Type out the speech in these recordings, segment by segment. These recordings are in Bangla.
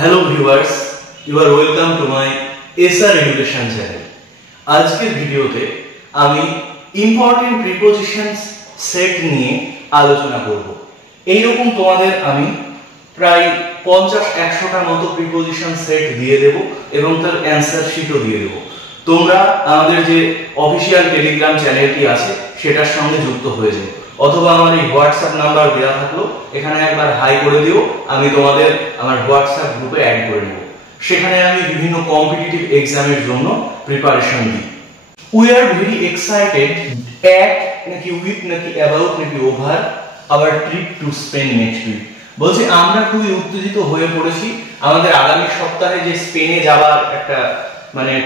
Hello viewers, you are welcome to my SR Education channel. আজকের ভিডিওতে আমি ইম্পর্টেন্ট প্রিপোজিশনস সেট নিয়ে আলোচনা করব। এই রকম তোমাদের আমি প্রায় 50-100টার মতো প্রিপোজিশন সেট দিয়ে দেব এবং তার অ্যানসার শিটও দিয়ে দেব। তোমরা আমাদের যে অফিশিয়াল টেলিগ্রাম চ্যানেলটি আছে সেটার সঙ্গে যুক্ত হয়ে যাও, অথবা আমার এই হোয়াটসঅ্যাপ নাম্বার দেওয়া থাকলো, এখানে একবার হাই করে দিও, আমি তোমাদের আমার হোয়াটসঅ্যাপ গ্রুপে অ্যাড করে নেব। সেখানে আমি বিভিন্ন কম্পিটিটিভ এক্সামের জন্য প্রিপারেশন দিই। We are very excited at নাকি উইথ নাকি অ্যাবাউট নাকি over our trip to Spain next week. বলছে আমরা খুবই উত্তেজিত হয়ে পড়েছি আমাদের আগামী সপ্তাহে যে স্পেনে যাওয়ার একটা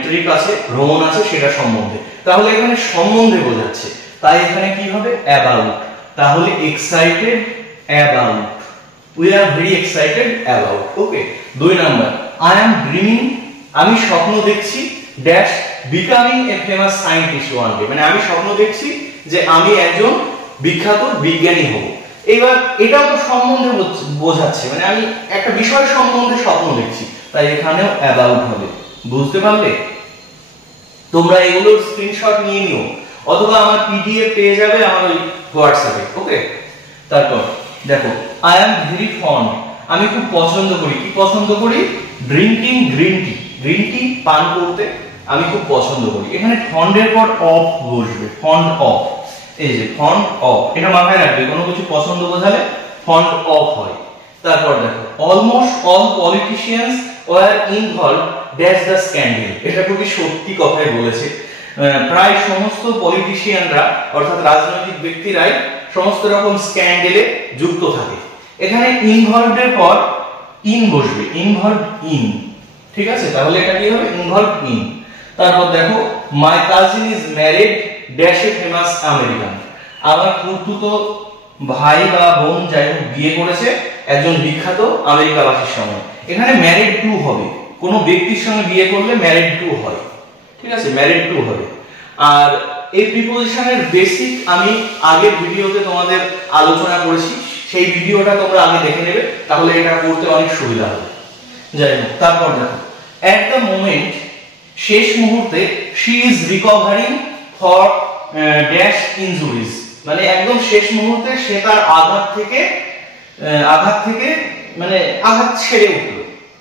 ট্রিপ আছে, ভ্রমণ আছে, সেটা সম্বন্ধে। তাহলে এখানে সম্বন্ধে বোঝাচ্ছে, তাই এখানে কি হবে অ্যাবাউট। তাহলে excited about, we are very excited about. Okay. 2 number, I am dreaming, আমি স্বপ্ন দেখছি dash becoming a famous scientist one day, আমি স্বপ্ন দেখছি যে আমি একজন বিখ্যাত বিজ্ঞানী হব। এবার এটাও তো সম্বন্ধে বোঝাচ্ছে, আমি একটা বিষয় সম্বন্ধে স্বপ্ন দেখছি, তাই এখানেও অ্যাবাউট হবে। বুঝতে পারলে? তোমরা এগুলোর স্ক্রিনশট নিয়ে নিও, অথবা আমার পিডিএফ পেয়ে যাবে আমার ওই হোয়াটসঅ্যাপে। ওকে। তারপর দেখো, আই অ্যাম ভেরি ফন্ড, আমি খুব পছন্দ করি। কি পছন্দ করি? Drinking green tea, green tea পান করতে আমি খুব পছন্দ করি। এখানে ফন্ডের পর অফ বসবে, ফন্ড অফ। এই যে ফন্ড অফ, এটা মাথায় রাখবে, কোনো কিছু পছন্দ বোঝালে ফন্ড অফ হয়। তারপর দেখো, almost all politicians were involved dash the scandal, এটা খুবই সত্যি কথাই বলেছে। প্রায় সমস্ত পলিটিশিয়ানরা অর্থাৎ রাজনৈতিক ব্যক্তিরাই সমস্ত রকম স্ক্যান্ডেলে যুক্ত থাকে। এখানে ইনভলভড এর পর ইন বসবে, ইনভলভড ইন। ঠিক আছে, তাহলে এটা কি হবে? Involved in. তারপর দেখো, my cousin is married dash a famous American, আমার খুড়তুতো ভাই বা বোন যাই হোক বিয়ে করেছে একজন বিখ্যাত আমেরিকাবাসীর সঙ্গে। এখানে ম্যারিড টু হবে, কোনো ব্যক্তির সঙ্গে বিয়ে করলে ম্যারিড টু হয়। ঠিক আছে, ম্যারিড টু হবে। আর এই প্রিপোজিশনের বেসিক আমি আগের ভিডিওতে তোমাদের আলোচনা করেছি, সেই ভিডিওটা তোমরা আগে দেখে নেবে, তাহলে এটা করতে অনেক সুবিধা হবে। যাই হোক, তারপর দেখো, এট দ্য মোমেন্ট, শেষ মুহূর্তে, she is recovering for dash injuries, একদম শেষ মুহূর্তে সে তার আঘাত থেকে আঘাত ছেড়ে উঠল।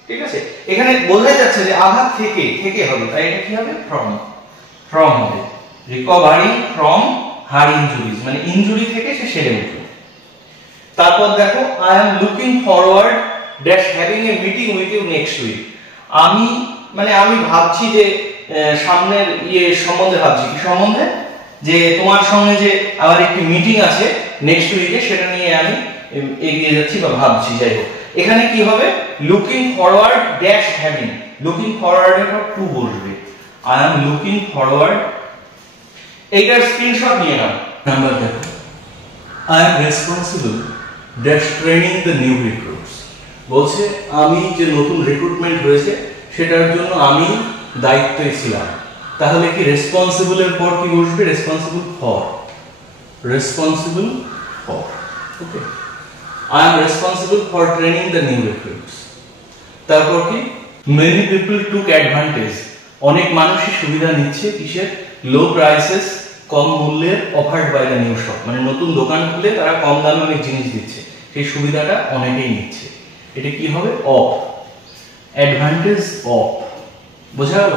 ঠিক আছে, এখানে বোঝা যাচ্ছে যে আঘাত থেকে হবে, তাই এটা কি হবে? ফ্রম হবে। Recovering from her injuries, injury থেকে সে সেরে উঠল। তারপর দেখো, I am looking forward dash having a meeting with you next week, আমি আমি ভাবছি যে সামনের সম্বন্ধে ভাবছি। কি সম্বন্ধে? যে তোমার সঙ্গে যে আমার একটি মিটিং আছে নেক্সট উইকে, সেটা নিয়ে আমি এগিয়ে যাচ্ছি বা ভাবছি। যাই হোক, এখানে কি হবে? Looking forward dash having, looking forward এর পর টু বসবে। আই এম লুকিং ফরওয়ার্ড, এইটার স্ক্রিনশট নিয়ে নাও। নাম্বার দেখো, I M responsible dash training the new recruits, বলছে আমি যে নতুন রিক্রুটমেন্ট হয়েছে সেটার জন্য আমি দায়িত্বে ছিলাম। তাহলে কি রেসপন্সিবল এর পর কি বসবে? Responsible for, responsible for. Okay, I am responsible for training the new recruits. তারপর কি? Many people took advantage, অনেক মানুষই সুবিধা নিচ্ছে কিসের? লো প্রাইসেস, কম মূল্যের, offered by the new shop, নতুন দোকান খুলে তারা কম দামে অনেক জিনিস দিচ্ছে, সেই সুবিধাটা অনেকেই নিচ্ছে। এটা কি হবে? Of, advantage of. বোঝা গেল?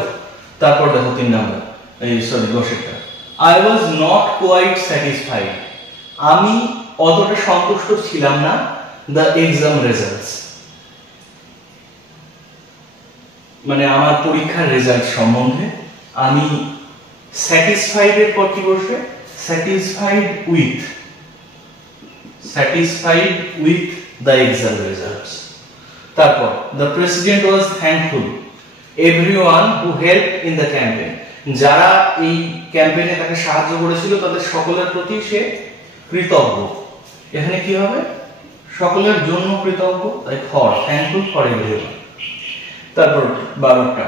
তারপর দেখো 3 number, দশেরটা, I was not quite satisfied, আমি অতটা সন্তুষ্ট ছিলাম না দ্য এক্সাম রেজাল্টস, আমার পরীক্ষার রেজাল্ট সম্বন্ধে। আমি স্যাটিসফাইড এর পর কি বসবে? Satisfied with, satisfied with the exam results. তারপর, the president was thankful everyone who help in the campaign, যারা এই ক্যাম্পেইনে তাকে সাহায্য করেছিল তাদের সকলের প্রতি সে কৃতজ্ঞ। এখানে কি হবে? সকলের জন্য কৃতজ্ঞ, তাই ফর, থ্যাঙ্কফুল ফর এভরিওয়ান। তারপর 12টা,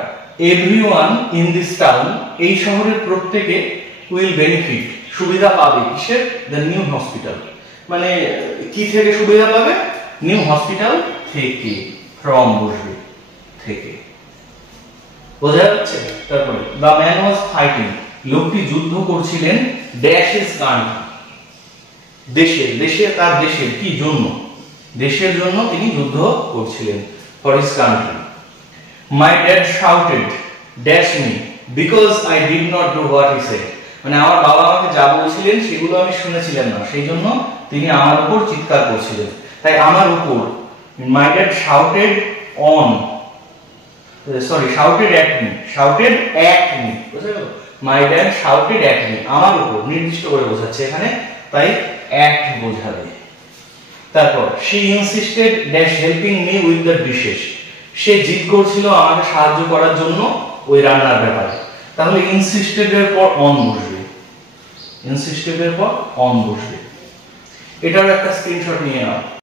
এভরিওয়ান ইন দিস টাউন, এই শহরের প্রত্যেকে উইল বেনিফিট, সুবিধা পাবে কিসের? দ্য নিউ হসপিটাল, কি থেকে সুবিধা পাবে? নিউ হসপিটাল থেকে, ফ্রম বসবে। থেকে। বোঝা যাচ্ছে? তারপরে দ্য ম্যান ওয়াজ ফাইটিং, লোকটি যুদ্ধ করছিলেন ড্যাশ হিজ কান্ট্রি, তার দেশের কি জন্য? দেশের জন্য তিনি যুদ্ধ করছিলেন, for his country. My dad shouted dash me because I did not do what he said, মানে আমার বাবা আমাকে যা বলছিলেন সেগুলো আমি শুনেছিলাম না, সেই জন্য তিনি আমার উপর চিৎকার করছিলেন। তাই আমার উপর, my dad shouted on, shouted at me, বুঝা গেল? My dad shouted at me, আমার উপর, নির্দিষ্ট করে বোঝাচ্ছে এখানে, তাই অ্যাট বোঝাবে। তারপর she insisted dash helping me with the dishes, সে জিদ করছিল আমাকে সাহায্য করার জন্য ওই রান্নার ব্যাপারে। তাহলে ইনসিস্টেড এর পর অন বসবে, এটার একটা স্ক্রিনশট নিয়ে নাও।